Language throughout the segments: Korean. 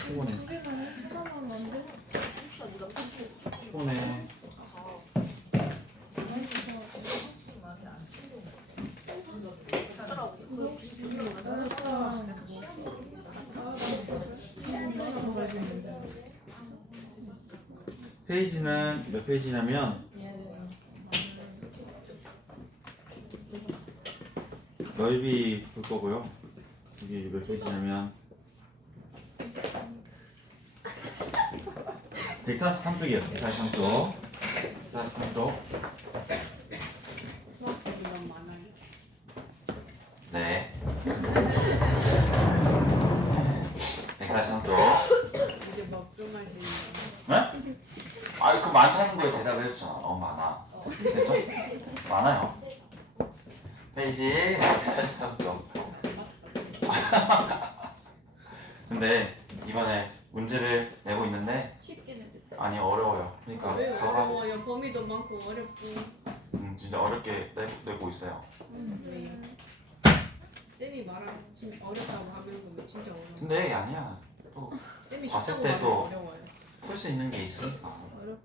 피곤해. 피곤해. 페이지는 몇 페이지냐면 넓이 볼 거고요. 여기 몇 페이지냐면 143쪽이에요. 143쪽. 143쪽. 네. 143쪽. 이제 먹을만 지는 네? 아, 그 많다는 거에 대답을 해줬잖아. 많아. 됐죠? 많아요. 페이지 143쪽. 근데 이번에 문제를 내고 있는데 아니 어려워요. 그러니까 왜 가방 어려워요? 범위도 많고 어렵고. 진짜 어렵게 내고 있어요. 왜요? 쌤이 말하면 진짜 어렵다고 하면 진짜 어려워. 근데 아니야. 또 쌤이 봤을 쉽다고 때도 하면 어려워요. 풀 수 있는 게 있으니까. 어렵.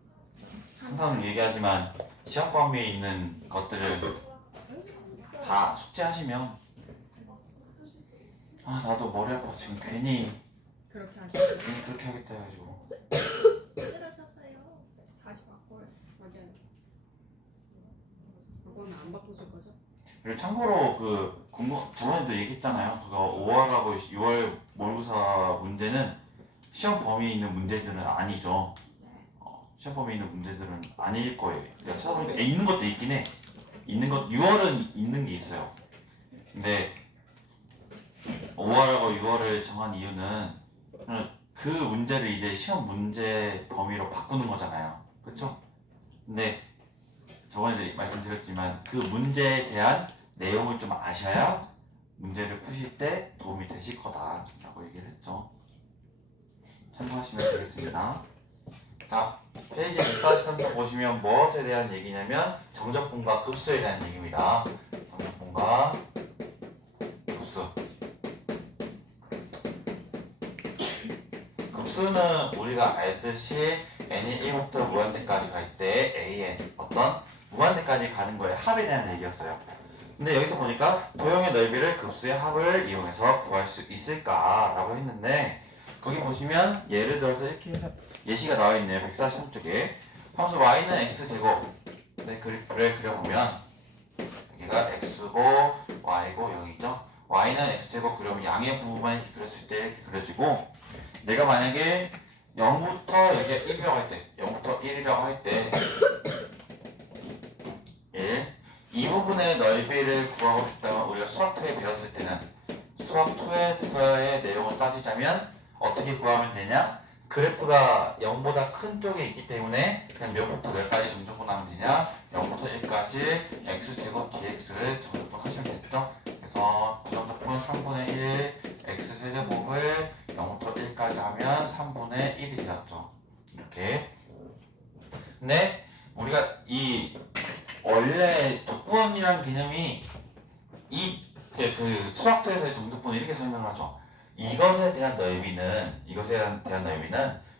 항상 얘기하지만 시험 범위에 있는 것들을 다 숙제하시면 아 나도 머리 아파 지금 괜히 그렇게 하시죠. 그렇게 하겠다 해가지고 다시 바꿔요. 맞아요. 바꾸면 안 바꾸실 거죠? 그리고 참고로 그 저번에도 얘기했잖아요. 그거 5월하고 6월 모의고사 문제는 시험 범위에 있는 문제들은 아니죠. 시험 범위에 있는 문제들은 아닐 거예요. 내가 찾아보니까 있는 것도 있긴 해. 있는 것 6월은 있는 게 있어요. 근데 5월하고 6월을 정한 이유는 그 문제를 이제 시험 문제 범위로 바꾸는 거잖아요. 그렇죠? 근데 저번에도 말씀드렸지만 그 문제에 대한 내용을 좀 아셔야 문제를 푸실 때 도움이 되실 거다라고 얘기를 했죠. 참고하시면 되겠습니다. 자, 페이지 143쪽 보시면 무엇에 대한 얘기냐면 정적분과 급수에 대한 얘기입니다. 정적분과 급수. 급수는 우리가 알듯이 n이 1부터 무한대까지 갈 때 an 어떤 무한대까지 가는 거에 합에 대한 얘기였어요. 근데 여기서 보니까 도형의 넓이를 급수의 합을 이용해서 구할 수 있을까라고 했는데 거기 보시면 예를 들어서 이렇게 예시가 나와 있네요. 143쪽에 함수 y는 x제곱 그래프를 그려보면 여기가 x고 y고 여기죠. y는 x제곱 그려면 양의 부분만 이렇게 그렸을 때 이렇게 그려지고 내가 만약에 0부터 여기가 1이라고 할 때 0부터 1이라고 할 때 1 이 부분의 넓이를 구하고 싶다면 우리가 수학2에 배웠을 때는 수학2에서의 내용을 따지자면 어떻게 구하면 되냐? 그래프가 0보다 큰 쪽에 있기 때문에 그냥 몇부터 몇까지 정적분하면 되냐? 0부터 1까지 x제곱 dx를 정적분하시면 되겠죠? 그래서 정적분 3분의 1 x세제곱을 0부터 1까지 하면 3분의 1이 되었죠. 이렇게. 근데 우리가 이 원래 적분이라는 개념이 그 수학도에서의 정적분을 이렇게 설명하죠. 이것에 대한 넓이는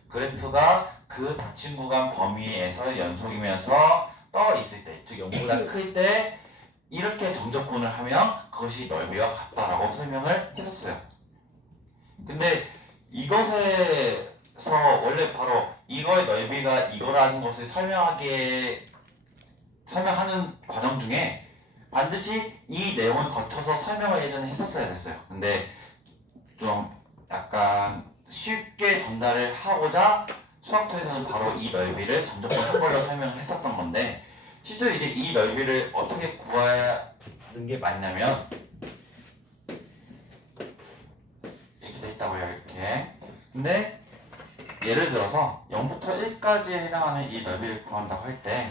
그래프가 그 닫힌 구간 범위에서 연속이면서 떠 있을 때, 즉 0보다 클 때 이렇게 정적분을 하면 그것이 넓이와 같다라고 설명을 했었어요. 근데 이것에서 원래 바로 이거의 넓이가 이거라는 것을 설명하는 과정 중에 반드시 이 내용을 거쳐서 설명을 예전에 했었어야 됐어요. 근데 좀 약간 쉽게 전달을 하고자 수학토에서는 바로 이 넓이를 정적분 한 걸로 설명을 했었던 건데 실제로 이제 이 넓이를 어떻게 구하는 게 맞냐면 이렇게 돼 있다고요. 이렇게. 근데 예를 들어서 0부터 1까지에 해당하는 이 넓이를 구한다고 할 때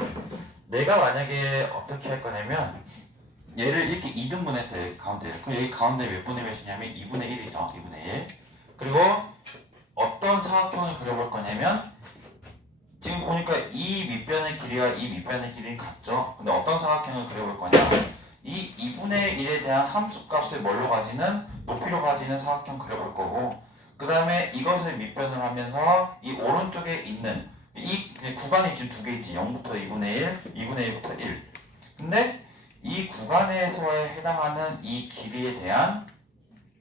내가 만약에 어떻게 할 거냐면 얘를 이렇게 2등분했어요. 여기 가운데를. 그럼 여기 가운데 몇 분의 몇이냐면 2분의 1이죠. 2분의 1. 그리고 어떤 사각형을 그려볼 거냐면 지금 보니까 이 밑변의 길이와 이 밑변의 길이는 같죠. 근데 어떤 사각형을 그려볼 거냐. 이 2분의 1에 대한 함수값을 뭘로 가지는 높이로 가지는 사각형 그려볼 거고 그 다음에 이것을 밑변을 하면서 이 오른쪽에 있는 이 구간이 지금 두 개 있지 0부터 2분의 1, 2분의 1부터 1 근데 이 구간에서에 해당하는 이 길이에 대한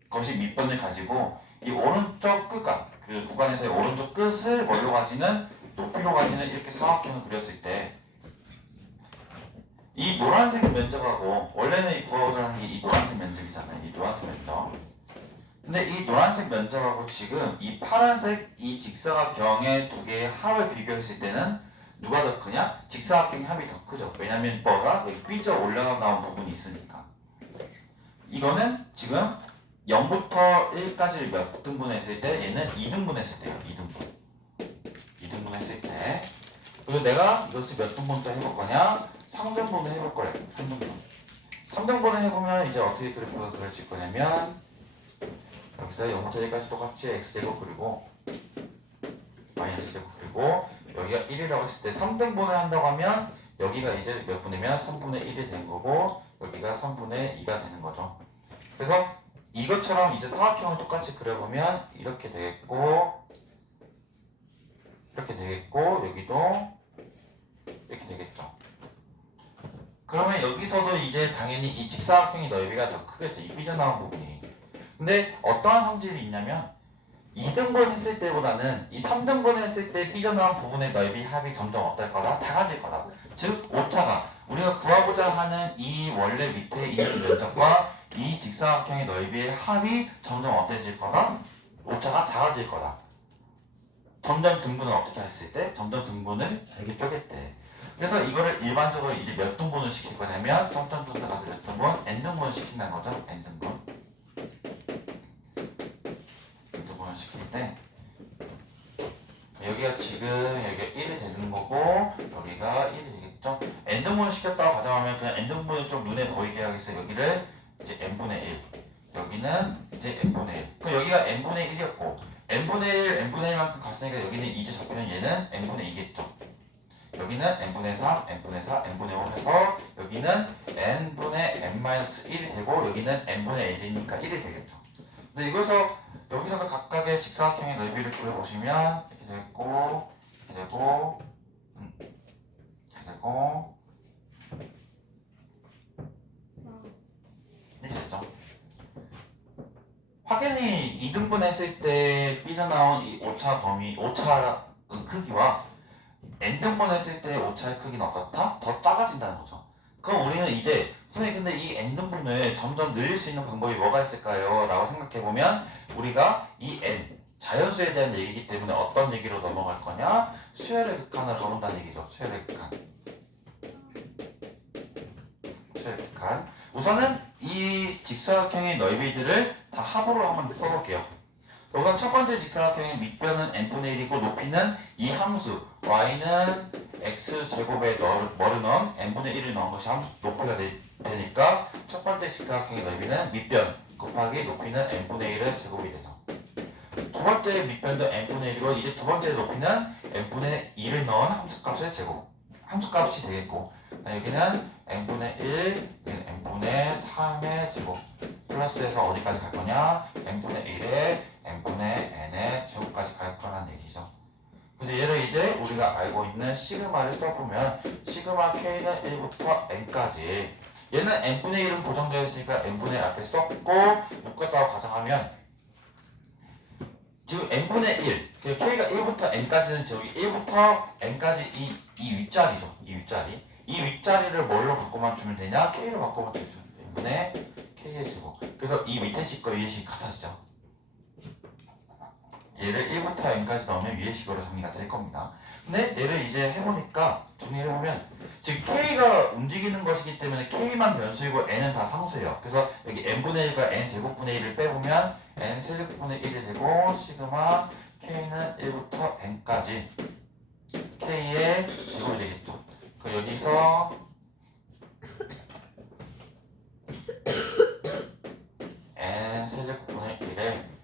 것이 밑변을 가지고 이 오른쪽 끝과 그 구간에서의 오른쪽 끝을 뭘로 가지는 높이로 가지는 이렇게 사각형을 그렸을 때 이 노란색 면적하고 원래는 이 구하고자 하는 게 이 노란색 면적이잖아요. 이 노란색 면적. 근데 이 노란색 면적하고 지금 이 파란색 이 직사각형의 두 개의 합을 비교했을 때는 누가 더 크냐? 직사각형의 합이 더 크죠. 왜냐면 뭐가 여기 삐져 올라가 나온 부분이 있으니까. 이거는 지금 0부터 1까지를 몇 등분 했을 때 얘는 2등분 했을 때요. 2등분 했을 때 그래서 내가 이것을 몇 등분 또 해볼 거냐 3등분을 해볼 거래 3등분을 해보면 이제 어떻게 그래프가 그려질 거냐면 여기서 0부터 1까지 똑같이 x제곱 그리고 마이너스제곱 그리고 여기가 1이라고 했을 때 3등분을 한다고 하면 여기가 이제 몇 분이면 3분의 1이 되는 거고 여기가 3분의 2가 되는 거죠. 그래서 이것처럼 이제 사각형을 똑같이 그려보면 이렇게 되겠고 여기도 이렇게 되겠죠. 그러면 여기서도 이제 당연히 이 직사각형의 넓이가 더 크겠죠. 이 삐져나온 부분이. 근데 어떠한 성질이 있냐면 2등분 했을 때보다는 이 3등분 했을 때 삐져나온 부분의 넓이 합이 점점 어떨 거다? 작아질 거다. 즉 오차가 우리가 구하고자 하는 이 원래 밑에 있는 면적과 이 직사각형의 넓이의 합이 점점 어때질 거다? 오차가 작아질 거다. 점점 등분을 어떻게 했을 때? 점점 등분을 잘게 쪼갰대. 그래서 이거를 일반적으로 이제 몇 등분을 시킬 거냐면 점점점에 가서 몇 등분? n등분을 시킨다는 거죠. n등분을 시킬 때 여기가 지금 여기가 1이 되는 거고 여기가 1이 되겠죠. n등분을 시켰다고 가정하면 그냥 n등분을 좀 눈에 보이게 하겠어요. 여기를 이제 n분의 1 여기는 이제 n분의 1 그럼 여기가 n분의 1이었고 n분의 1, n분의 1만큼 갔으니까 여기는 이제 좌표는 얘는 n분의 2겠죠. 여기는 n분의 3, n분의 4, n분의 5 해서 여기는 n분의 n-1이 되고 여기는 n분의 1이니까 1이 되겠죠. 근데 이거서 여기서도 각각의 직사각형의 넓이를 구해보시면 이렇게 되고 이렇게 되고 이렇게 되고 이렇게 됐죠. 확연히 2등분 했을 때 삐져나온 이 오차 범위, 오차 크기와 n등분 했을 때 오차의 크기는 어떻다? 더 작아진다는 거죠. 그럼 우리는 이제 선생님 근데 이 n등분을 점점 늘릴 수 있는 방법이 뭐가 있을까요? 라고 생각해보면 우리가 이 n, 자연수에 대한 얘기이기 때문에 어떤 얘기로 넘어갈 거냐? 수열의 극한을 가본다는 얘기죠. 수열의 극한. 수열의 극한. 우선은 이 직사각형의 넓이들을 다 합으로 한번 써볼게요. 우선 첫 번째 직사각형의 밑변은 n분의 1이고 높이는 이 함수 y는 x제곱에 뭐를 넣은 n분의 1을 넣은 것이 함수 높이가 되니까 첫 번째 직사각형의 넓이는 밑변 곱하기 높이는 n분의 1의 제곱이 되죠. 두 번째 밑변도 n분의 1이고 이제 두 번째 높이는 n분의 2를 넣은 함수값의 제곱 함수값이 되겠고 여기는 n분의 1, 여기는 n분의 3의 제곱 플러스해서 어디까지 갈 거냐? n분의 1에 n분의 n의 제곱까지 갈 거라는 얘기죠. 그래서 얘를 이제 우리가 알고 있는 시그마를 써보면 시그마 k는 1부터 n까지 얘는 n분의 1은 고정되어 있으니까 n분의 1 앞에 썼고 묶었다고 가정하면 지금 n분의 1 k가 1부터 n까지는 저기 1부터 n까지 이 윗자리죠. 이 윗자리를 뭘로 바꿔만 주면 되냐? k로 바꿔만 주면 n분의 k의 제곱. 그래서 이 밑에 식과 위의 식 같아지죠. 얘를 1부터 n까지 넣으면 위의 식으로 정리가 될 겁니다. 근데 얘를 이제 해보니까 정리를 해보면 지금 k가 움직이는 것이기 때문에 k만 변수이고 n은 다 상수예요. 그래서 여기 n분의 1과 n 제곱분의 1을 빼보면 n 세제곱분의 1이 되고 시그마 k는 1부터 n까지 k의 제곱이 되겠죠. 그 여기서 n 세제곱분의 1에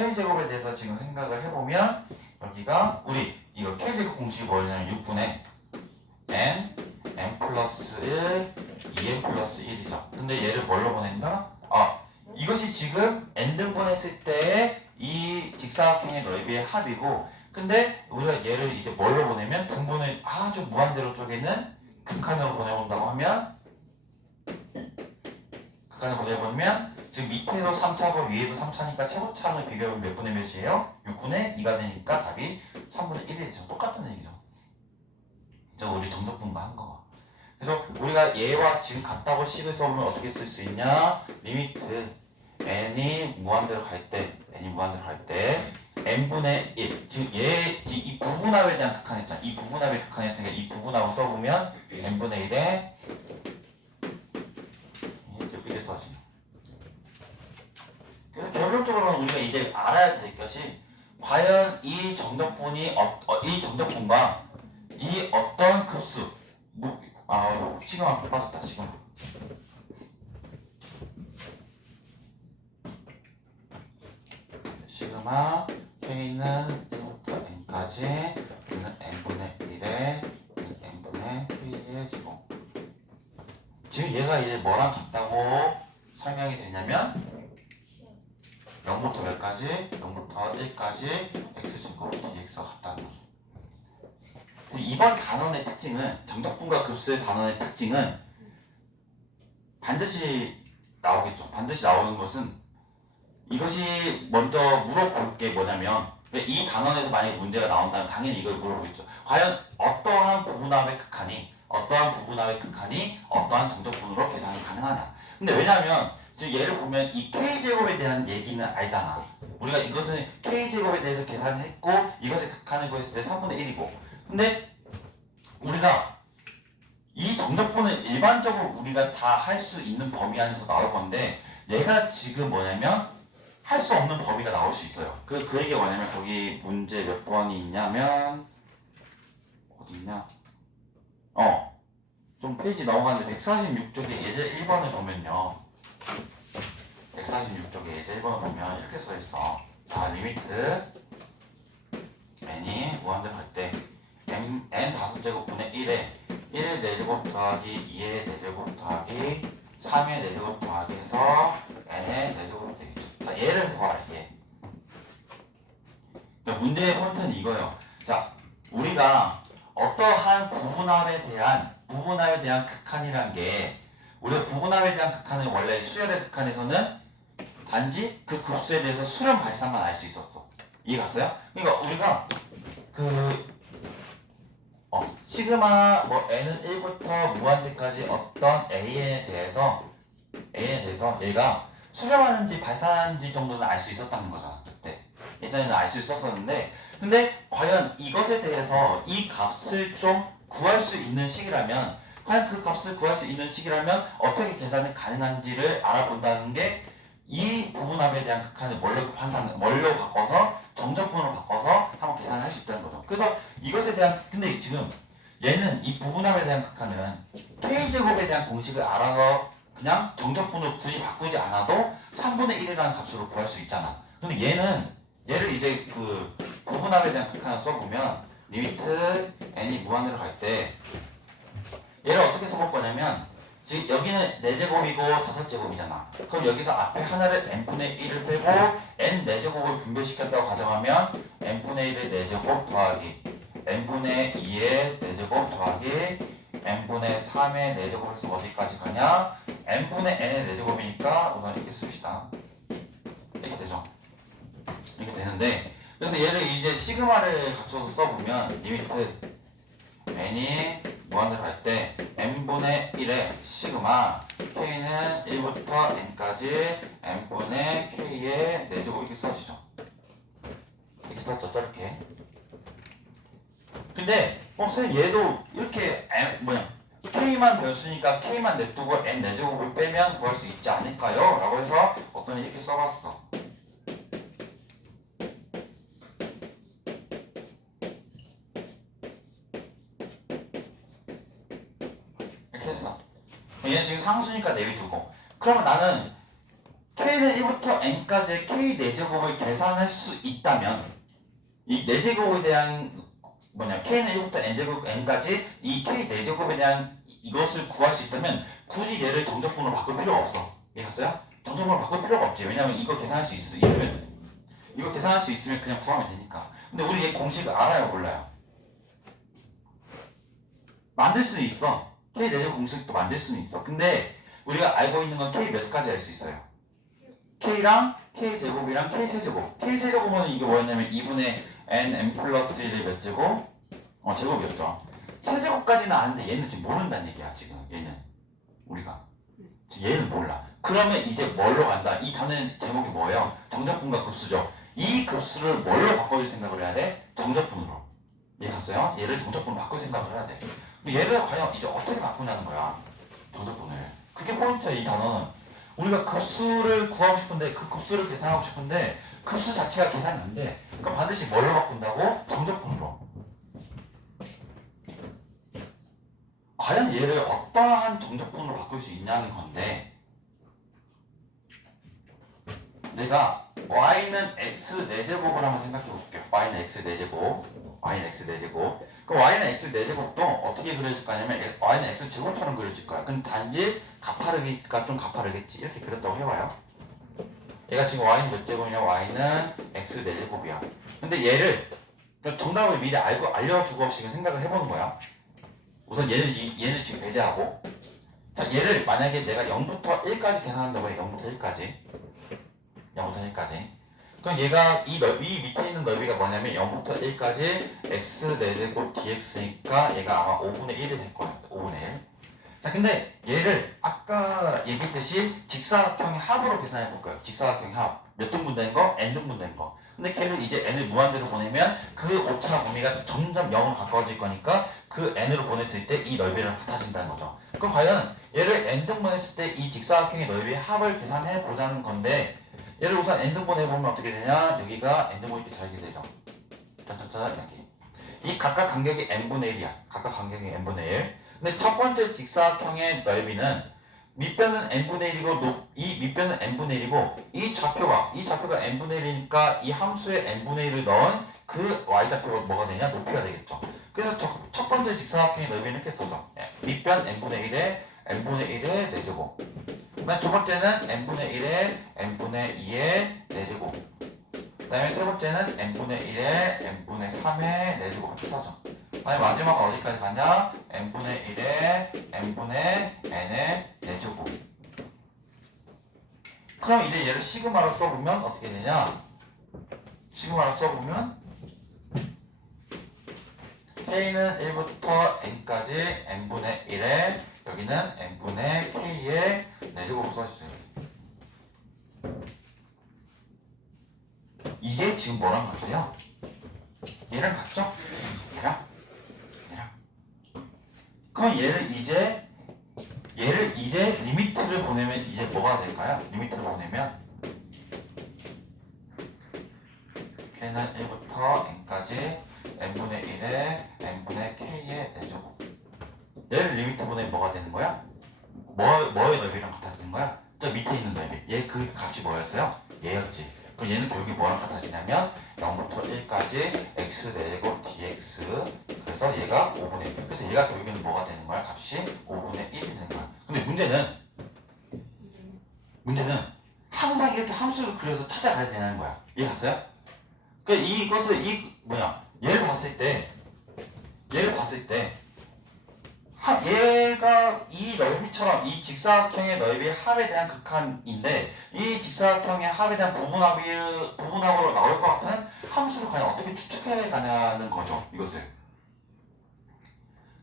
k제곱에 대해서 지금 생각을 해보면 여기가 우리 이거 k제곱 공식이 뭐냐면 6분의 n 플러스 1 2n 플러스 1이죠. 근데 얘를 뭘로 보냈나? 이것이 지금 n등분했을 때의 이 직사각형의 넓이의 합이고, 근데 우리가 얘를 이제 뭘로 보내면 등분을 아주 무한대로 쪼개는 극한으로 보내본다고 하면, 극한을 보내보면 지금 밑에도 3차고 위에도 3차니까 최고차항을 비교하면 몇 분의 몇이에요? 6분의 2가 되니까 답이 3분의 1이 되죠. 똑같은 얘기죠. 저 우리 정적분과 한 거. 그래서 우리가 얘와 지금 같다고 식을 써보면 어떻게 쓸 수 있냐? 리미트 n이 무한대로 갈 때, n분의 1. 지금 이 부분합에 대한 극한했잖아. 이 부분합의 극한했으니까 이 부분합을 써보면 n분의 1에 이렇게 써지죠. 그래서 결론적으로는 우리가 이제 알아야 될 것이 과연 이 정적분이 이 정적분과 이 어떤 급수 시그마 빠졌다. 시그마 K는 1부터 N까지 N은 N분의 1에 N분의 K의 제곱. 지금 얘가 이제 뭐랑 같다고 설명이 되냐면 0부터 몇까지? 0부터 1까지 X제곱 DX가 같다는 거죠. 이번 단원의 특징은, 정적분과 급수의 단원의 특징은 반드시 나오겠죠. 반드시 나오는 것은 이것이 먼저 물어볼 게 뭐냐면, 이 단원에서 만약에 문제가 나온다면 당연히 이걸 물어보겠죠. 과연 어떠한 부분합의 극한이 어떠한 정적분으로 계산이 가능하냐. 근데 왜냐하면 지금 얘를 보면 이 K제곱에 대한 얘기는 알잖아. 우리가 이것은 K제곱에 대해서 계산했고 이것의 극한을 구했을 때 3분의 1이고, 근데 우리가 이 정적분은 일반적으로 우리가 다 할 수 있는 범위 안에서 나올 건데, 얘가 지금 뭐냐면 할 수 없는 범위가 나올 수 있어요. 그 얘기가 뭐냐면, 거기 문제 몇 번이 있냐면 어디 있냐? 좀 페이지 넘어갔는데 146쪽에 예제 1번을 보면요. 146쪽에 예제 1번을 보면 이렇게 써있어. 자, 리미트 n이 무한대로 갈 때 n 5제곱분의 1에 1의 4제곱 더하기 2의 4제곱 더하기 3의 4제곱 더하기 해서 n의 4제곱 되겠죠. 자, 얘를 구하라, 얘. 그러니까 문제의 포인트는 이거예요. 자, 우리가 어떠한 부분합에 대한 극한이란 게, 우리가 부분합에 대한 극한을 원래 수열의 극한에서는 단지 그 급수에 대해서 수렴 발산만 알 수 있었어. 이해 갔어요? 그러니까 우리가 시그마 n은 1부터 무한대까지 어떤 an에 대해서 얘가 수렴하는지 발산하는지 정도는 알 수 있었다는 거잖아. 그때 예전에는 알 수 있었었는데, 근데 과연 이것에 대해서 이 값을 좀 구할 수 있는 식이라면, 과연 그 값을 구할 수 있는 식이라면 어떻게 계산이 가능한지를 알아본다는 게, 이 부분합에 대한 극한을 뭘로 바꿔서 정적분으로 바꿔서 한번 계산을 할 수 있다는 거죠. 그래서 이것에 대한, 근데 지금 얘는 이 부분합에 대한 극한은 K제곱에 대한 공식을 알아서 그냥 정적분으로 굳이 바꾸지 않아도 3분의 1이라는 값으로 구할 수 있잖아. 근데 얘를 이제 그 부분합에 대한 극한을 써보면, 리미트 n이 무한대로 갈 때 얘를 어떻게 써볼 거냐면, 지금 여기는 4제곱이고 5제곱이잖아. 그럼 여기서 앞에 하나를 n분의 1을 빼고 n 4제곱을 분배시켰다고 가정하면 n분의 1의 4제곱 더하기 n분의 2의 4제곱 더하기 n분의 3의 4제곱 해서 어디까지 가냐? n분의 n의 4제곱이니까 우선 이렇게 씁시다. 이렇게 되죠. 이렇게 되는데, 그래서 얘를 이제 시그마를 갖춰서 써보면, 리미트 n이 무한대로 갈 때 n분의 1의 시그마 k는 1부터 n까지 n분의 k의 4제곱 이렇게 써지죠. 이렇게 썼죠, 저렇게. 근데 선생님 얘도 이렇게 k만 변수니까 k만 냅두고 n 4제곱을 빼면 구할 수 있지 않을까요? 라고 해서 어떤 이렇게 써봤어. 이렇게 했어. 얘는 지금 상수니까 내비두고, 그러면 나는 k는 1부터 n까지의 k 4제곱을 계산할 수 있다면, 이 4제곱에 대한 뭐냐 k는 1부터 n제곱 n까지 이 k 4제곱에 대한 이것을 구할 수 있다면 굳이 얘를 정적분으로 바꿀 필요가 없어. 이해갔어요? 정적분으로 바꿀 필요가 없지. 왜냐면 이거 계산할 수 있으면 이거 계산할 수 있으면 그냥 구하면 되니까. 근데 우리 얘 공식을 알아요 몰라요? 만들 수는 있어. k 4제곱 공식도 만들 수는 있어. 근데 우리가 알고 있는 건 k 몇 가지 알 수 있어요. k랑 k제곱이랑 k세제곱. k세제곱은 이게 뭐였냐면 2분의 n 플러스 1의 몇 제곱? 제곱이었죠. 세제곱까지는 아는데 얘는 지금 모른다는 얘기야 지금 얘는. 우리가 얘는 몰라. 그러면 이제 뭘로 간다? 이 단어의 제목이 뭐예요? 정적분과 급수죠. 이 급수를 뭘로 바꿔줄 생각을 해야 돼? 정적분으로. 이해갔어요? 얘를 정적분으로 바꿀 생각을 해야 돼. 근데 얘를 과연 이제 어떻게 바꾸냐는 거야. 정적분을. 그게 포인트야 이 단어는. 우리가 급수를 구하고 싶은데 그 급수를 계산하고 싶은데 급수 자체가 계산이 안 돼. 그러니까 반드시 뭘로 바꾼다고? 정적분으로. 과연 얘를 어떠한 정적분으로 바꿀 수 있냐는 건데 내가 y는 x 4제곱을 한번 생각해 볼게요. y는 x 4제곱 y는 x 4제곱 그럼 y는 x 4제곱도 어떻게 그려질 거냐면 y는 x 제곱처럼 그려질 거야. 근데 단지 가파르기가 좀 가파르겠지. 이렇게 그렸다고 해봐요. 얘가 지금 y는 몇 제곱이냐? y는 x 4제곱이야. 근데 얘를 정답을 미리 알려주고 지금 생각을 해보는 거야. 우선 얘는 지금 배제하고 자 얘를 만약에 내가 0부터 1까지 계산한다고 해. 0부터 1까지 그럼 얘가 이 밑에 있는 넓이가 뭐냐면 0부터 1까지 x 4제곱 dx니까 얘가 아마 5분의 1이 될 거야. 5분의 1. 자 근데 얘를 아까 얘기했듯이 직사각형의 합으로 계산해 볼 거예요. 직사각형의 합. 몇 등분 된 거? n 등분 된 거. 근데 걔를 이제 n을 무한대로 보내면 그 오차 범위가 점점 0으로 가까워질 거니까 그 n으로 보냈을 때 이 넓이랑 같아진다는 거죠. 그럼 과연 얘를 n 등분했을 때 이 직사각형의 넓이의 합을 계산해 보자는 건데 얘를 우선 n 등분 해보면 어떻게 되냐? 여기가 n 등분 이렇게 잘게 되죠. 짜짜짜 여기. 이 각각 간격이 n분의 1이야. 각각 간격이 n분의 1. 근데 첫 번째 직사각형의 넓이는 밑변은 n분의 1이고 이 밑변은 n분의 1이고 이 좌표가 n분의 1이니까 이 함수에 n분의 1을 넣은 그 y좌표가 뭐가 되냐? 높이가 되겠죠. 그래서 첫 번째 직사각형의 넓이는 이렇게 써져. 밑변 n분의 1에 n분의 1의 4제곱. 그다음 두 번째는 n분의 1에 n분의 2의 4제곱. 그 다음에 세 번째는 n분의 1에 n분의 3의 4제곱 이렇게 써져. 아니 마지막은 어디까지 가냐? n분의 1에 n분의 n의 4제곱. 그럼 이제 얘를 시그마로 써보면 어떻게 되냐? 시그마로 써보면 k는 1부터 n까지 n분의 1에 여기는 n분의 k의 4제곱으로 써주세요. 이게 지금 뭐랑 같아요? 얘랑 같죠? 얘랑. 그럼 얘를 이제 리미트를 보내면 이제 뭐가 될까요? 리미트를 보내면 k는 1부터 n까지 n분의 1에 n분의 k의 4제곱. 얘를 리미트 보내면 뭐가 되는 거야? 뭐의 넓이랑 같아지는 거야? 저 밑에 있는 넓이. 얘 그 값이 뭐였어요? 얘였지. 그럼 얘는 결국에 뭐랑 같아지냐면 0부터 1까지 x 4제곱 dx. 그래서 얘가 5분의 1. 그래서 얘가 결국에는 뭐가 되는 거야? 값이 5분의 1이 되는 거야. 근데 문제는 항상 이렇게 함수를 그려서 찾아가야 되는 거야. 이해 갔어요? 그러니까 얘를 봤을 때 얘가 이 넓이처럼 이 직사각형의 넓이의 합에 대한 극한인데 이 직사각형의 합에 대한 부분합으로 나올 것 같은 함수를 과연 어떻게 추측해 가냐는 거죠. 이것을.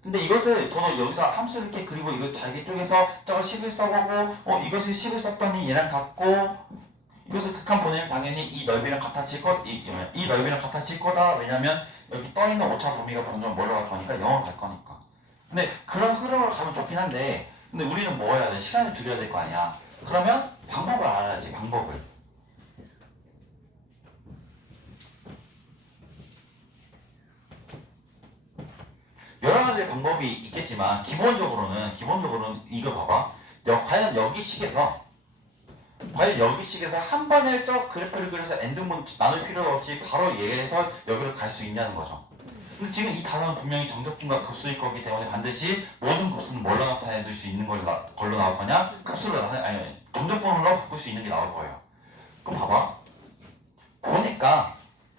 근데 이것을 저는 여기서 함수를 이렇게 그리고 이거 자기 쪽에서 저거 식을 써보고 이것을 식을 썼더니 얘랑 같고 이것을 극한 보내면 당연히 이 넓이랑 같아질 이 넓이랑 같아질 거다. 왜냐면 여기 떠있는 오차 범위가 점점 뭘로 갈 거니까 0으로 갈 거니까. 근데 그런 흐름으로 가면 좋긴 한데 근데 우리는 뭐 해야 돼? 시간을 줄여야 될 거 아니야. 그러면 방법을 알아야지. 방법을. 여러 가지 방법이 있겠지만 기본적으로는 이거 봐봐. 과연 여기 식에서 한 번에 저 그래프를 그려서 n등분 나눌 필요가 없이 바로 얘에서 여기로 갈 수 있냐는 거죠. 근데 지금 이 단어는 분명히 정적분과 급수일 거기 때문에 반드시 모든 급수는 뭘로 나타내 줄 수 있는 걸로 나올 거냐? 급수로 아니 정적분으로 바꿀 수 있는 게 나올 거예요. 그럼 봐봐. 보니까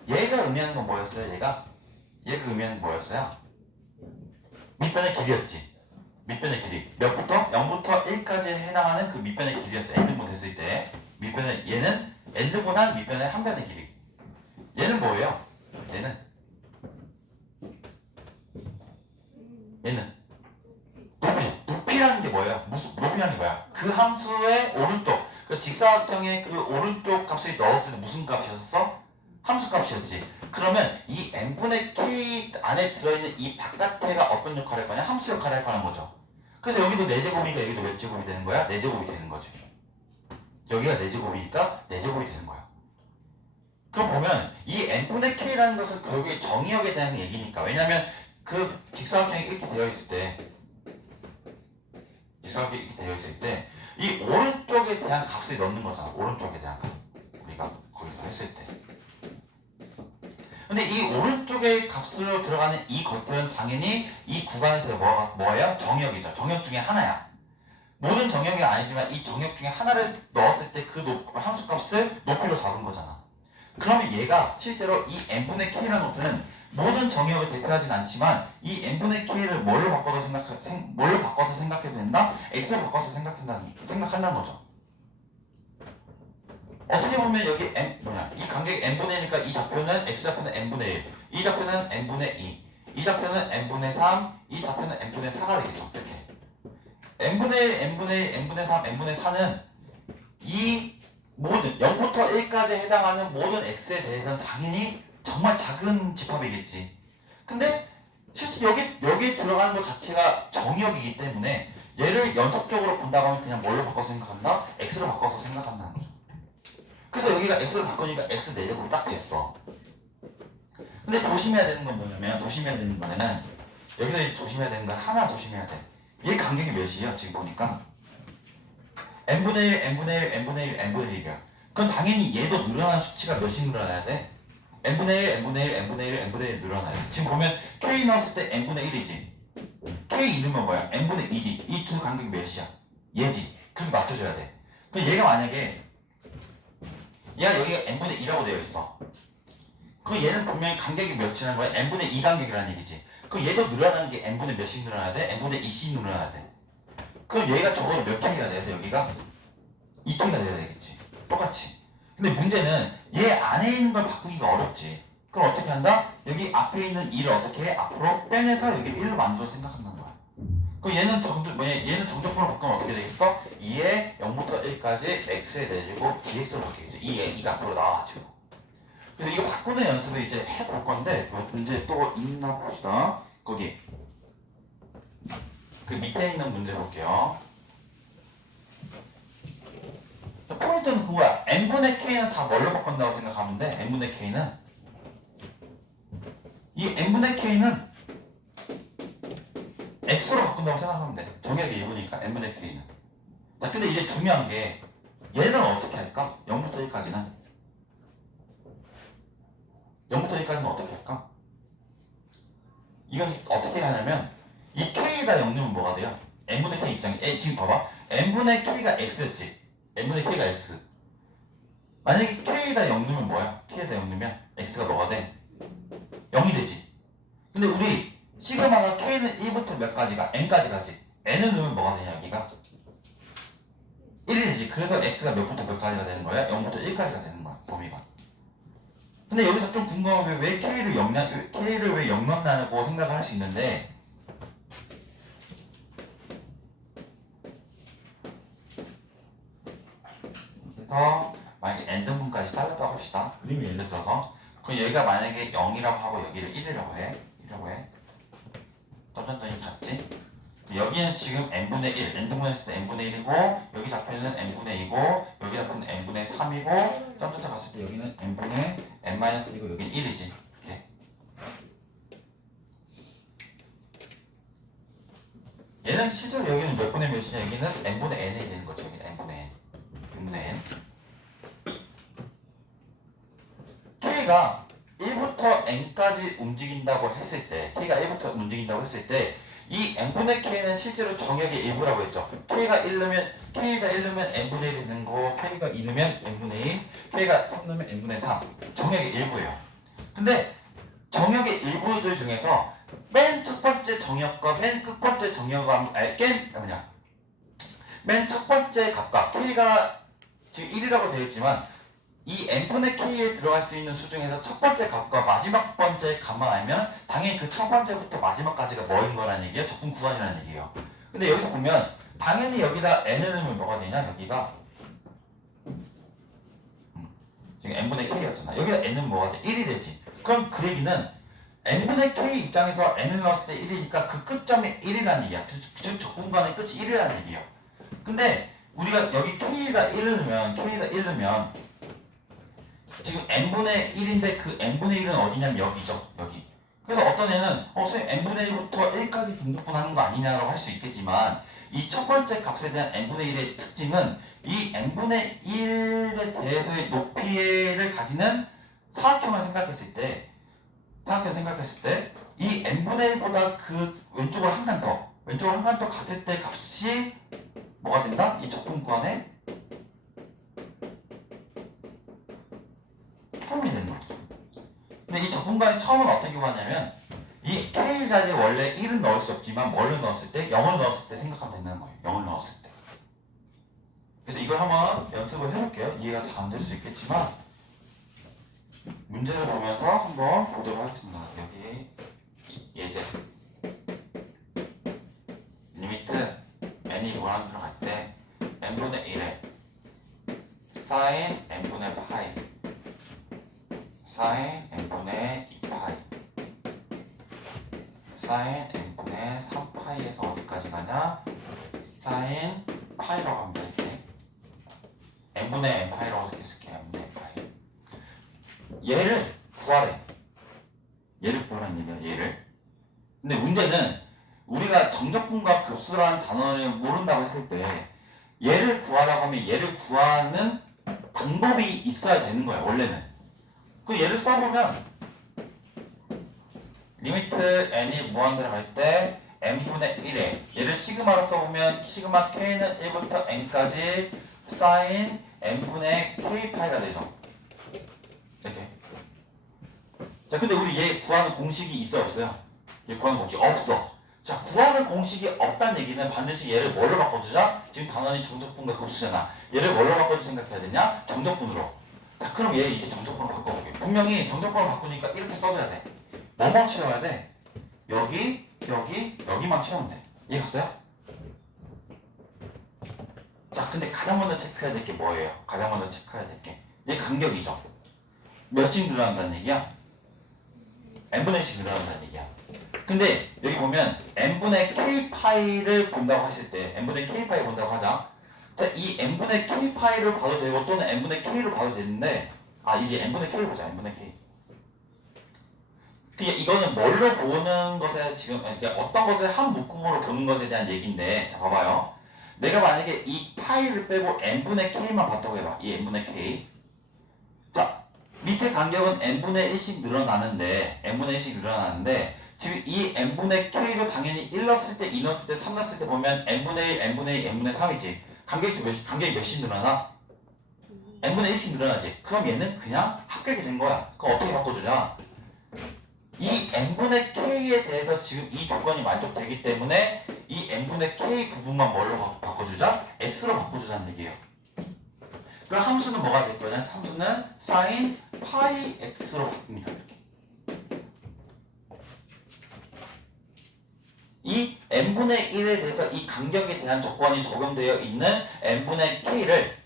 얘가 의미하는 건 뭐였어요? 얘가 의미하는 건 뭐였어요? 밑변의 길이였지. 밑변의 길이 몇부터? 0부터 1까지 해당하는 그 밑변의 길이였어. n등분 됐을 때 밑변의 얘는 n분한 밑변의 한 변의 길이. 얘는 뭐예요? 얘는 높이라는 게 뭐예요? 무슨 높이라는 게 뭐야? 그 함수의 오른쪽, 그 직사각형의 그 오른쪽 값을 넣었을 때 무슨 값이었어? 함수 값이었지. 그러면 이 n분의 k 안에 들어있는 이 바깥에가 어떤 역할을 할 거냐? 함수 역할을 할 거라는 거죠. 그래서 여기도 4제곱이니까 여기도 몇 제곱이 되는 거야? 4제곱이 되는 거지. 여기가 4제곱이니까 4제곱이 되는 거야. 그럼 보면 이 n분의 k라는 것은 결국에 정의역에 대한 얘기니까. 왜냐면 그 직사각형이 이렇게 되어 있을 때 이 오른쪽에 대한 값을 넣는 거잖아. 오른쪽에 대한 값. 우리가 거기서 했을 때. 근데 이 오른쪽에 값으로 들어가는 이 것들은 당연히 이 구간에서 뭐예요? 정역이죠. 정역 중에 하나야. 모든 정역이 아니지만 이 정역 중에 하나를 넣었을 때 그 함수값을 높이로 잡은 거잖아. 그러면 얘가 실제로 이 n분의 k라는 것은 모든 정역을 대표하진 않지만 이 n분의 k를 뭘로 바꿔서 생각해도 된다? x로 바꿔서 생각한다는 거죠. 어떻게 보면 여기 이 간격이 n분의 1이니까 이 좌표는 x좌표는 n분의 1, 이 좌표는 n분의 2, 이 좌표는 n분의 3, 이 좌표는 n분의 4가 되겠죠. 이렇게 n분의 1, n분의 1, n분의 3, n분의 4는 이 모든 0부터 1까지 해당하는 모든 x에 대해서는 당연히 정말 작은 집합이겠지. 근데 실제 여기 들어가는 것 자체가 정역이기 때문에 얘를 연속적으로 본다고 하면 그냥 뭘로 바꿔서 생각한다? x로 바꿔서 생각한다는 거죠. 그래서 여기가 x를 바꾸니까 x 4제곱이 딱 됐어. 근데 조심해야 되는 건 뭐냐면 여기서 이제 조심해야 되는 건 하나 조심해야 돼. 얘 간격이 몇이에요? 지금 보니까 n분의 1, n분의 1, n분의 1, n분의 1이야. 그럼 당연히 얘도 늘어나는 수치가 몇씩 늘어나야 돼? n분의 1, n분의 1, n분의 1, n분의 1 늘어나야 돼. 지금 보면 k 넣었을 때 n분의 1이지. k 넣으면 뭐야? n분의 2지. 이 두 간격이 몇이야? 얘지. 그렇게 맞춰줘야 돼. 그럼 얘가 만약에 여기가 n분의 2라고 되어 있어. 그럼 얘는 분명히 간격이 몇이라는 거야? n분의 2 간격이라는 얘기지. 그럼 얘도 늘어나는 게 n분의 몇씩 늘어나야 돼? n분의 2씩 늘어나야 돼. 그럼 얘가 적어도 몇 K가 돼야 돼? 여기가 2K가 돼야 되겠지. 똑같이. 근데 문제는 얘 안에 있는 걸 바꾸기가 어렵지. 그럼 어떻게 한다? 여기 앞에 있는 2를 어떻게 해? 앞으로 빼내서 여기 1로 만들어 생각한다는 거야. 그럼 얘는 정적분으로 바꾸면 어떻게 되겠어? 2에 0부터 1까지 x에 내리고 dx로 바뀌겠죠. 2가 앞으로 나와가지고. 그래서 이거 바꾸는 연습을 이제 해볼 건데 문제 또 있나 봅시다. 거기 그 밑에 있는 문제 볼게요. 포인트는 그거야. n분의 k는 다 뭘로 바꾼다고 생각하면 돼? n분의 k는 이 n분의 k는 x로 바꾼다고 생각하면 돼. 정의하기 1부니까 n분의 k는. 자, 근데 이제 중요한 게 얘는 어떻게 할까? 0부터 1까지는 0부터 1까지는 어떻게 할까? 이건 어떻게 하냐면 이 k에다 0 넣으면 뭐가 돼요? n분의 k 입장에 지금 봐봐. n분의 k가 x였지. n분의 k가 x. 만약에 k에다 0 넣으면 뭐야? k에다 0 넣으면 x가 뭐가 돼? 0이 되지. 근데 우리 시그마가 k는 1부터 몇 가지가? n까지 가지. n을 넣으면 뭐가 되냐 여기가? 1이 되지. 그래서 x가 몇부터 몇 가지가 되는 거야? 0부터 1까지가 되는 거야 범위가. 근데 여기서 좀 궁금한 게 왜 k를 왜 0 넣냐고 생각을 할 수 있는데 그래서 만약에 n등분까지 잘랐다고 합시다. 그림 예를 들어서 그럼 여기가 만약에 0이라고 하고 여기를 1이라고 해. 점점점이 같지? 여기는 지금 n분의 1, n등분 했을 때 n분의 1이고 여기 좌표는 n분의 2고 여기 좌표는 n분의 3이고 점점점 갔을 때 여기는 n분의 n-1이고 여기는 1이지. 이렇게. 얘는 실제로 여기는 몇 분의 몇이냐? 여기는 n분의 n이 되는 거죠. 여기는 n분의 n. k가 1부터 n까지 움직인다고 했을 때 k가 1부터 움직인다고 했을 때 이 n분의 k는 실제로 정역의 일부라고 했죠. k가 1넣으면 n분의 1이 되는 거고 k가 2 넣으면 n분의 1, k가 3 넣으면 n분의 3 정역의 일부예요. 근데 정역의 일부들 중에서 맨 첫 번째 정역과 맨 끝번째 정역과 맨 첫 번째 값과 k가 지금 1이라고 되어 있지만 이 n분의 k에 들어갈 수 있는 수 중에서 첫 번째 값과 마지막 번째 값만 알면 당연히 그 첫 번째부터 마지막까지가 뭐인 거라는 얘기예요. 적분 구간이라는 얘기예요. 근데 여기서 보면 당연히 여기다 n을 넣으면 뭐가 되냐? 여기가 지금 n분의 k였잖아. 여기다 n은 뭐가 돼? 1이 되지. 그럼 그 얘기는 n분의 k 입장에서 n을 넣었을 때 1이니까 그 끝점이 1이라는 얘기야. 즉 적분간의 끝이 1이라는 얘기예요. 근데 우리가 여기 k가 1을 넣으면 지금 n분의 1인데 그 n분의 1은 어디냐면 여기죠. 여기. 그래서 어떤 애는 선생님 n분의 1부터 1까지 등급분하는 거 아니냐라고 할 수 있겠지만 이 첫 번째 값에 대한 n분의 1의 특징은 이 n분의 1에 대해서의 높이를 가지는 사각형을 생각했을 때 이 n분의 1보다 그 왼쪽으로 한 칸 더 갔을 때 값이 뭐가 된다? 이 적분 구간에 처음이 되는 거죠. 근데 이 적분간의 처음은 어떻게 구하냐면 이 k 자리에 원래 1은 넣을 수 없지만 뭐를 넣었을 때? 0을 넣었을 때 생각하면 되는 거예요. 0을 넣었을 때. 그래서 이걸 한번 연습을 해볼게요. 이해가 잘 안 될 수 있겠지만 문제를 보면서 한번 보도록 하겠습니다. 여기 예제 리미트 n이 무한으로 들어갈 때 n분의 1에 sin n분의 파이 sin n분의 2파이 sin n분의 3파이에서 어디까지 가냐? sin 파이라고 하면 되겠네. n분의 n파이라고 쓸게요. n분의 n파이. 얘를 구하래. 얘를 구하라는 얘기야. 얘를. 근데 문제는 우리가 정적분과 급수라는 단어를 모른다고 했을 때 얘를 구하라고 하면 얘를 구하는 방법이 있어야 되는 거야. 원래는. 그 얘를 써보면 리미트 n이 무한대로 갈 때 n분의 1에 얘를 시그마로 써보면 시그마 k는 1부터 n까지 sin n분의 k파이가 되죠. 이렇게. 자, 근데 우리 얘 구하는 공식이 있어 없어요? 얘 구하는 공식 없어. 자, 구하는 공식이 없다는 얘기는 반드시 얘를 뭘로 바꿔주자? 지금 단원이 정적분과 급수잖아. 얘를 뭘로 바꿔줄 생각해야 되냐? 정적분으로. 자, 그럼 얘 이제 정적분으로 바꿔볼게. 분명히 정적분으로 바꾸니까 이렇게 써줘야 돼. 뭐만 채워야 돼? 여기만 채우면 돼. 이해 갔어요? 자, 근데 가장 먼저 체크해야 될 게 뭐예요? 가장 먼저 체크해야 될 게. 얘 간격이죠. 몇씩 늘어난다는 얘기야? n분의 1씩 늘어난다는 얘기야. 근데 여기 보면 n분의 k파이를 본다고 하실 때 n분의 k파이 본다고 하자. 자, 이 n분의 k파이를 봐도 되고 또는 n분의 k를 봐도 되는데 이제 n분의 k를 보자. n분의 k. 이거는 뭘로 보는 것에 지금 그러니까 어떤 것을 한 묶음으로 보는 것에 대한 얘기인데 자 봐봐요. 내가 만약에 이 파이를 빼고 n분의 k만 봤다고 해봐. 이 n분의 k. 자, 밑에 간격은 n분의 1씩 늘어나는데 지금 이 n분의 k도 당연히 1 넣었을 때, 2 넣었을 때, 3 넣었을 때 보면 n분의 1, n분의 2, n분의 3이지. 간격이 몇씩 늘어나? n분의 1씩 늘어나지. 그럼 얘는 그냥 합격이 된 거야. 그럼 어떻게 바꿔주자? 이 n분의 k에 대해서 지금 이 조건이 만족되기 때문에 이 n분의 k 부분만 뭘로 바꿔주자? x로 바꿔주자는 얘기예요. 그 함수는 뭐가 될 거냐? 함수는 sin 파이 x로 바꿉니다. 이렇게. 이 n분의 1에 대해서 이 간격에 대한 조건이 적용되어 있는 n분의 k를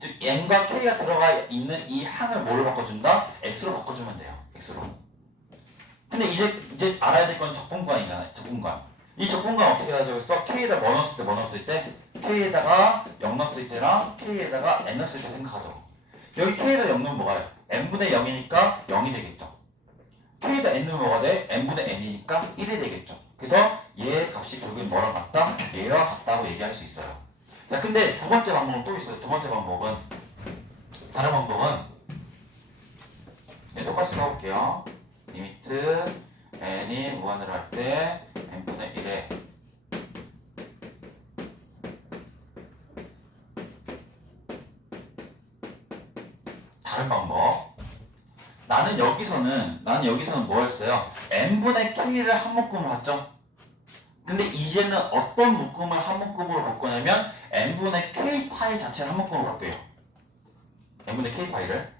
즉 n과 k가 들어가 있는 이 항을 뭘로 바꿔준다? x로 바꿔주면 돼요. x로. 근데 이제 알아야 될 건 적분관이잖아요. 적분관. 이 적분관 어떻게 가져갔어? k에다 뭐 넣었을 때? k에다가 0 넣었을 때랑 k에다가 n 넣었을 때 생각하죠. 여기 k에다 0 넣으면 뭐가 요 n분의 0이니까 0이 되겠죠. k에다 n 넣으면 뭐가 돼? n분의 n이니까 1이 되겠죠. 그래서 얘 값이 결국엔 뭐랑 같다? 얘와 같다고 얘기할 수 있어요. 자, 근데 두 번째 방법은 또 있어요. 두 번째 방법은 다른 방법은 똑같이 써볼게요. 리미트 n이 무한으로 할 때 n분의 1에 다른 방법. 나는 여기서는 뭐였어요? n분의 k를 한 묶음으로 봤죠? 근데 이제는 어떤 묶음을 한 묶음으로 볼 거냐면 n분의 k 파이 자체를 한 묶음으로 볼게요. n분의 k 파이를.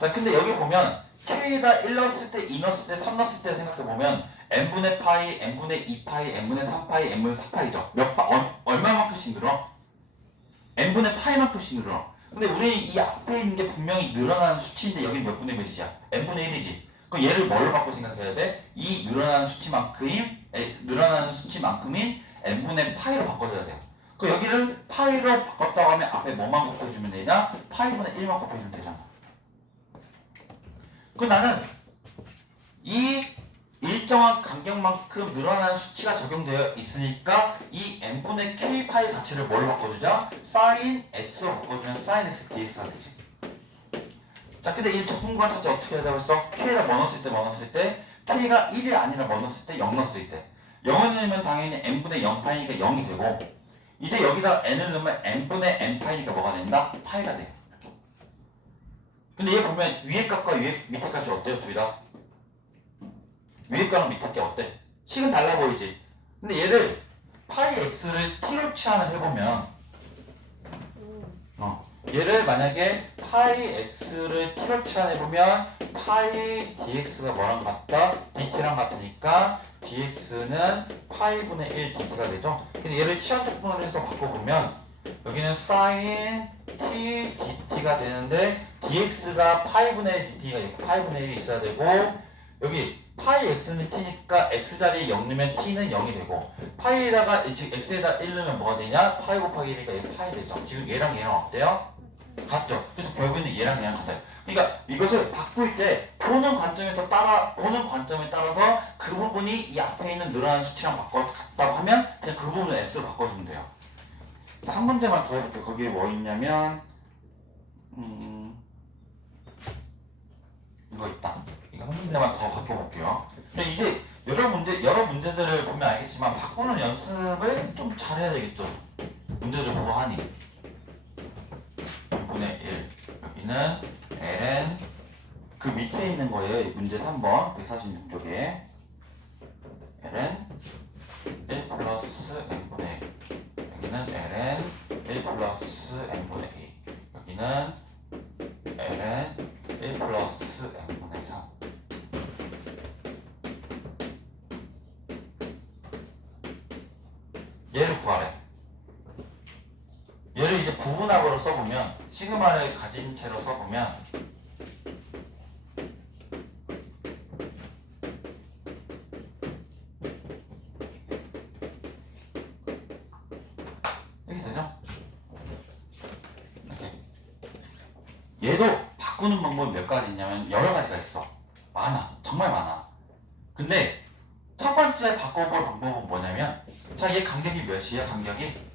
자, 근데 여기 보면 k에다 1 넣었을 때, 2 넣었을 때, 3 넣었을 때 생각해보면 n분의 파이, n분의 2파이, n분의 3파이, n분의 4파이죠. 얼마만큼씩 늘어? n분의 파이만큼씩 늘어. 근데 우리 이 앞에 있는 게 분명히 늘어나는 수치인데 여기 몇 분의 몇이야? n분의 1이지. 그럼 얘를 뭘로 바꿔 생각해야 돼? 이 늘어나는 수치만큼인 n분의 파이로 바꿔줘야 돼요. 그 여기를 파이로 바꿨다고 하면 앞에 뭐만 곱해주면 되냐? 파이분의 1만 곱해주면 되잖아. 그 나는 이 일정한 간격만큼 늘어나는 수치가 적용되어 있으니까 이 n분의 k 파이 자체를 뭘로 바꿔주자? sin x로 바꿔주면 sin x dx가 되지. 자, 근데 이 적분관 자체 어떻게 하자고 했어? k에다 뭐 넣었을 때 k가 1이 아니라 뭐 넣었을 때 0 넣었을 때 0을 넣으면 당연히 n분의 0파이니까 0이 되고 이제 여기다 n을 넣으면 n분의 n파이니까 뭐가 된다? 파이가 돼. 이렇게. 근데 얘 보면 위에 값과 밑에 값이 어때요? 둘 다? 위에 값과 밑에 값 어때? 식은 달라 보이지? 근데 얘를 파이 x를 t로 치환을 해보면 얘를 만약에 파이 x를 t로 치환해보면 파이 dx가 뭐랑 같다? dt랑 같으니까 dx는 파이분의 1 dt가 되죠? 근데 얘를 치환적분을 해서 바꿔보면 여기는 sin t dt가 되는데 dx가 파이분의 1 dt가 이렇게 파이분의 1이 있어야 되고 여기 파이 x는 t니까 x자리에 0 넣으면 t는 0이 되고 파이에다가 즉 x에다 1 넣으면 뭐가 되냐? 파이 곱하기 1이니까 얘 파이 되죠. 지금 얘랑 얘랑 어때요? 같죠? 그래서 결국에는 얘랑 얘랑 같아요. 그러니까 이것을 바꿀 때 보는 관점에 따라서 그 부분이 이 앞에 있는 늘어나는 수치랑 같다고 하면 그냥 그 부분을 x로 바꿔주면 돼요. 한 문제만 더 해볼게요. 거기에 뭐 있냐면 이거 있다. 이거 한 문제만 더 바꿔볼게요. 근데 이제 여러 문제들을 보면 알겠지만 바꾸는 연습을 좀 잘해야 되겠죠. 문제들 보고 하니 1분의 1 여기는 ln 그 밑에 있는 거예요. 문제 3번 146쪽에 ln 1 플러스 n분의 1 여기는 ln 1 플러스 n분의 2 여기는 ln 1 플러스 n분의 3 얘를 구하래. 얘를 이제 부분합으로 써보면 시그마를 가진 채로 써보면 이렇게 되죠? 이렇게 얘도 바꾸는 방법이 몇 가지 있냐면 여러 가지가 있어. 많아. 정말 많아. 근데 첫 번째 바꿔볼 방법은 뭐냐면 자, 얘 간격이 몇이야? 간격이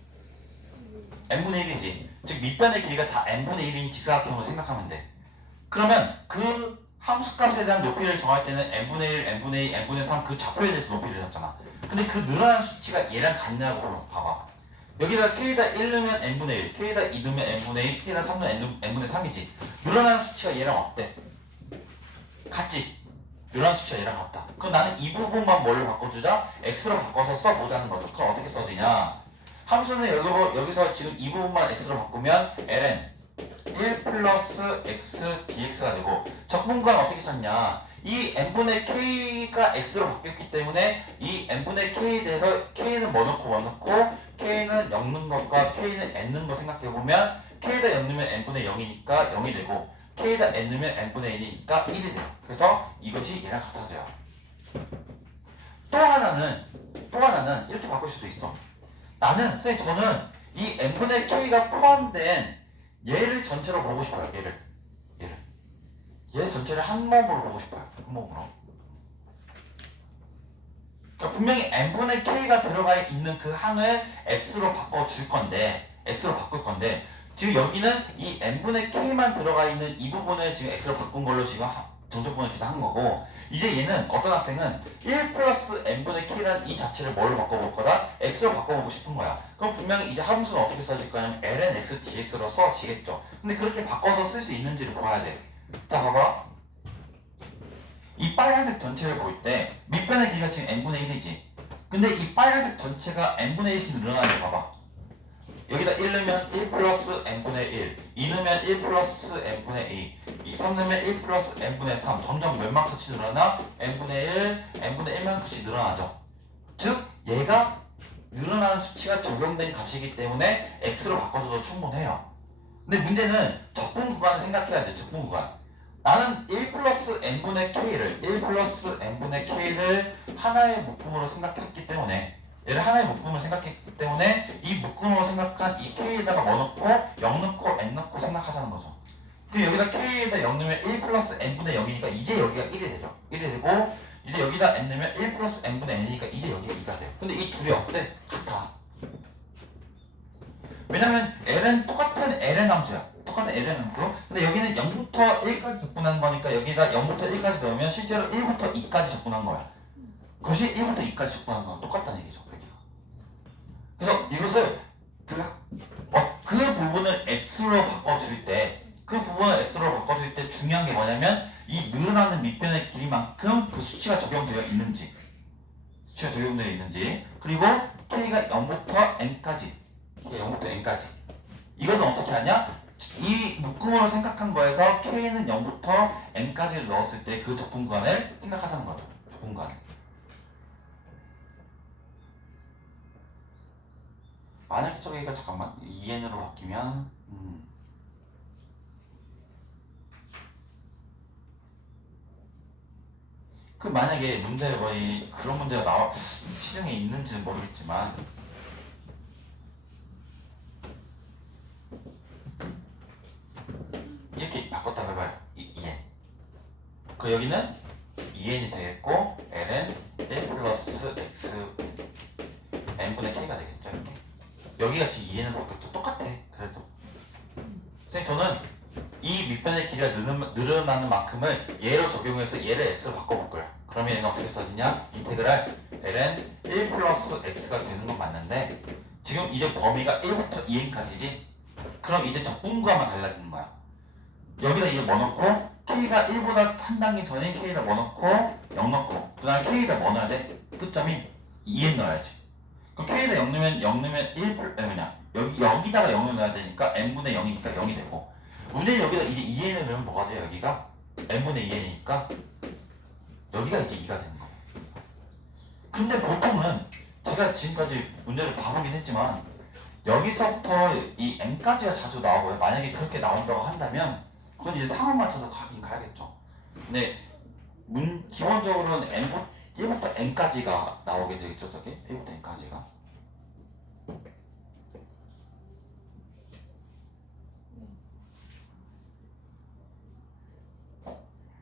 n분의 1이지. 즉 밑변의 길이가 다 n분의 1인 직사각형으로 생각하면 돼. 그러면 그 함수값에 대한 높이를 정할 때는 n분의 1, n분의 2, n분의 3 그 좌표에 대해서 높이를 잡잖아. 근데 그 늘어나는 수치가 얘랑 같냐고 봐봐. 여기다 k에다 1 넣으면 n분의 1, k에다 2 넣으면 n분의 2, k에다 3 넣으면 n분의 3이지. 늘어나는 수치가 얘랑 어때? 같지? 늘어나는 수치가 얘랑 같다. 그럼 나는 이 부분만 뭘로 바꿔주자? x로 바꿔서 써보자는 거죠. 그럼 어떻게 써지냐? 함수는 여기서 지금 이 부분만 x로 바꾸면 ln 1 플러스 x dx가 되고 적분관 어떻게 썼냐? 이 n분의 k가 x로 바뀌었기 때문에 이 n분의 k에 대해서 k는 뭐 넣고 k는 0 넣는 것과 k는 n 넣는 거 생각해보면 k에다 0 넣으면 n분의 0이니까 0이 되고 k에다 n 넣으면 n분의 1이니까 1이 돼요. 그래서 이것이 얘랑 같아져요. 또 하나는 이렇게 바꿀 수도 있어. 나는 선생님 저는 이 n분의 k가 포함된 얘를 전체로 보고 싶어요. 얘 전체를 한 몸으로 보고 싶어요. 한 몸으로. 그러니까 분명히 n분의 k가 들어가 있는 그 항을 x로 바꿀 건데 지금 여기는 이 n분의 k만 들어가 있는 이 부분을 지금 x로 바꾼 걸로 지금 정적분을 계산한 거고 이제 얘는 어떤 학생은 1 플러스 n분의 k라는 이 자체를 뭘로 바꿔볼 거다? x로 바꿔보고 싶은 거야. 그럼 분명히 이제 함수는 어떻게 써질 거냐면 ln x dx로 써지겠죠. 근데 그렇게 바꿔서 쓸 수 있는지를 봐야 돼. 자 봐봐. 이 빨간색 전체를 볼 때 밑변의 길이가 지금 n분의 1이지. 근데 이 빨간색 전체가 n분의 1씩 늘어나는 거 봐봐. 여기다 1 넣으면 1 플러스 n분의 1, 2 넣으면 1 플러스 n분의 2, 3 넣으면 1 플러스 n분의 3. 점점 몇 만큼씩 늘어나? n분의 1, n분의 1만큼씩 늘어나죠. 즉 얘가 늘어나는 수치가 적용된 값이기 때문에 x로 바꿔줘도 충분해요. 근데 문제는 적분 구간을 생각해야 돼. 적분 구간. 나는 1 플러스 n분의 k를 하나의 묶음으로 생각했기 때문에 얘를 하나의 묶음으로 생각했기 때문에 이 묶음으로 생각한 이 k에다가 뭐 넣고 0 넣고 n 넣고 생각하자는 거죠. 그리고 여기다 k에다 0 넣으면 1 플러스 n분의 0이니까 이제 여기가 1이 되죠. 1이 되고 이제 여기다 n 넣으면 1 플러스 n분의 n이니까 이제 여기가 2가 돼요. 근데 이 둘이 어때? 같아. 왜냐면 l은 똑같은 ln 함수야. 똑같은 ln 함수. 근데 여기는 0부터 1까지 접근하는 거니까 여기다 0부터 1까지 넣으면 실제로 1부터 2까지 접근한 거야. 그것이 1부터 2까지 접근하는 건 똑같다는 얘기죠. 그래서 이것을 그 부분을 x로 바꿔줄 때 중요한 게 뭐냐면 이 늘어나는 밑변의 길이만큼 그 수치가 적용되어 있는지 그리고 k가 0부터 n까지 이것은 어떻게 하냐? 이 묶음으로 생각한 거에서 k는 0부터 n까지를 넣었을 때 그 적분 구간을 생각하자는 거죠. 적분 구간. 만약에 저기가 잠깐만 2n으로 바뀌면 그 만약에 문제에 거의 그런 문제가 실형에 있는지는 모르겠지만 이렇게 바꿨다고 해봐요. 2n 그 여기는 2n이 되겠고 ln 1 플러스 x n분의 k가 되겠죠. 이렇게 여기가 지금 2n으로 바뀌었죠. 똑같아. 그래도 선생님 저는 이 밑변의 길이가 늘어나는 만큼을 얘로 적용해서 얘를 x로 바꿔볼 거예요. 그러면 얘는 어떻게 써지냐? 인테그랄 ln 1 플러스 x가 되는 건 맞는데 지금 이제 범위가 1부터 2n까지지? 그럼 이제 적분구간만 달라지는 거야. 여기다 이제 뭐 넣고 k가 1보다 한 단계 전인 k에다 뭐 넣고 0 넣고 그 다음에 k에다 뭐 넣어야 돼? 끝점이 2n 넣어야지. 그럼 k에다 0 넣으면 1 뭐냐 여기다가 0을 넣어야 되니까 n분의 0이니까 0이 되고 문제 여기다 이제 2n을 넣으면 뭐가 돼요? 여기가 n분의 2n이니까 여기가 이제 2가 되는 거예요. 근데 보통은 제가 지금까지 문제를 봐보긴 했지만 여기서부터 이 n까지가 자주 나오고요. 만약에 그렇게 나온다고 한다면 그건 이제 상황 맞춰서 가긴 가야겠죠. 근데 기본적으로는 1부터 n까지가 나오게 되겠죠. 저기 1부터 n까지가.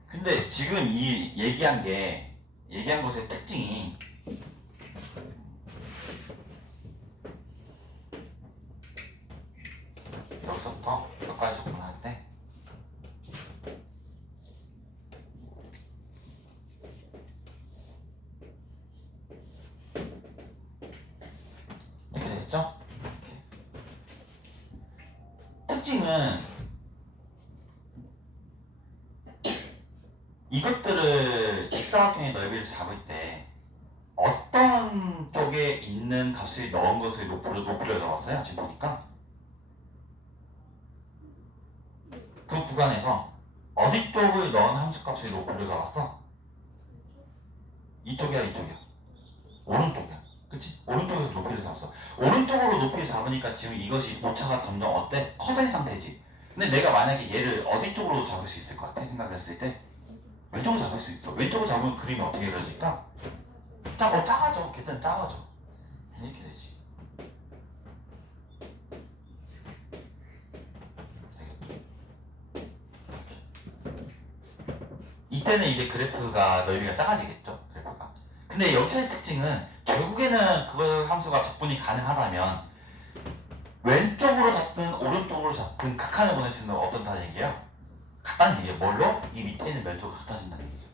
근데 지금 이 얘기한 것의 특징이 여기서부터 여기까지 접근할 때 이렇게 됐죠? 이렇게. 특징은 이것들을 직사각형의 넓이를 잡을 때 어떤 쪽에 있는 값을 넣은 것을 높이려 잡았어요. 지금 보니까 그 구간에서 어디 쪽을 넣은 함수값을 높이려 잡았어? 이쪽이야 이쪽이야 오른쪽이야. 그치? 오른쪽에서 높이를 잡았어. 오른쪽으로 높이를 잡으니까 지금 이것이 오차가 점점 어때? 커진 상태지. 근데 내가 만약에 얘를 어디 쪽으로 잡을 수 있을 것 같아? 생각을 했을 때 왼쪽으로 잡을 수 있어. 왼쪽으로 잡으면 그림이 어떻게 그려질까? 작아져. 걔는 작아져. 이렇게 되지. 이때는 이제 그래프가 넓이가 작아지겠죠. 그래프가. 근데 여기서의 특징은 결국에는 그 함수가 적분이 가능하다면 왼쪽으로 잡든 오른쪽으로 잡든 극한을 보내치는 어떻다는 얘기예요? 같다는 얘기예요. 뭘로? 이 밑에 있는 면적이 같아진다는 얘기죠.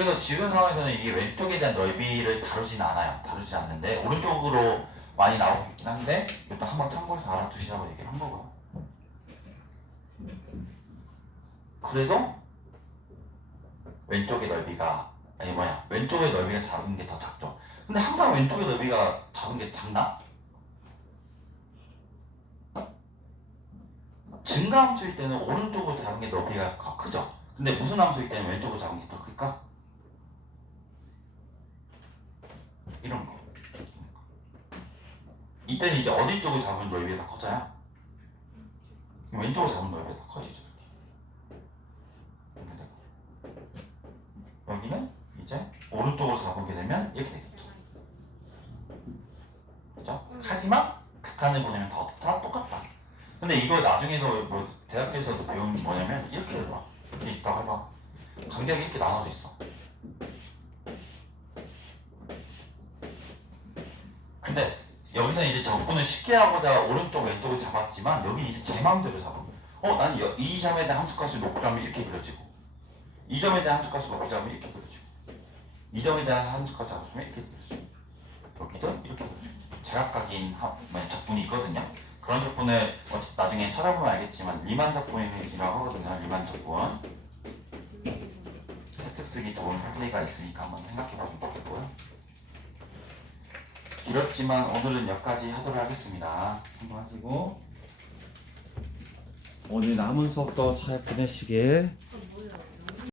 그래서 지금 상황에서는 이게 왼쪽에 대한 넓이를 다루진 않아요. 다루지 않는데 오른쪽으로 많이 나오고 있긴 한데 일단 한번 참고해서 알아두시라고 얘기를 한 거고요. 그래도 왼쪽의 넓이가 왼쪽의 넓이가 작은 게 더 작죠. 근데 항상 왼쪽의 넓이가 작은 게 작나? 증가함수일 때는 오른쪽으로 작은 게 넓이가 더 크죠. 근데 무슨 함수일 때는 왼쪽으로 작은 게 더 클까? 이런 거. 이때는 이제 어디 쪽을 잡으면 넓이가 더 커져요? 왼쪽으로 잡으면 넓이가 더 커지죠. 이렇게 되고. 여기는 이제 오른쪽으로 잡게 되면 이렇게 되겠죠. 그죠? 하지만 극한을 보내면 다 똑같다. 근데 이거 나중에도 뭐 대학교에서도 배우는 뭐냐면 이렇게 해봐. 이렇게 있다고 해봐. 간격이 이렇게 나눠져 있어. 근데 여기서 이제 접근을 쉽게 하고자 오른쪽 왼쪽을 잡았지만 여기 이제 제 마음대로 잡아. 나는 이 점에 대한 함수값을 높이 잡으면 이렇게 그려지고 이 점에 대한 함수값을 높이 잡으면 이렇게 그려지고 이 점에 대한 함수값을 잡으면 이렇게 그려지고 여기도 이렇게 그려지고 제각각인 적분이 있거든요. 그런 적분을 나중에 찾아보면 알겠지만 리만 적분이라고 하거든요. 리만 적분. 세특 쓰기 좋은 플레이가 있으니까 한번 생각해보시면 좋겠고요. 길었지만 오늘은 여기까지 하도록 하겠습니다. 참고하시고 오늘 남은 수업도 잘 보내시길. 뭐예요?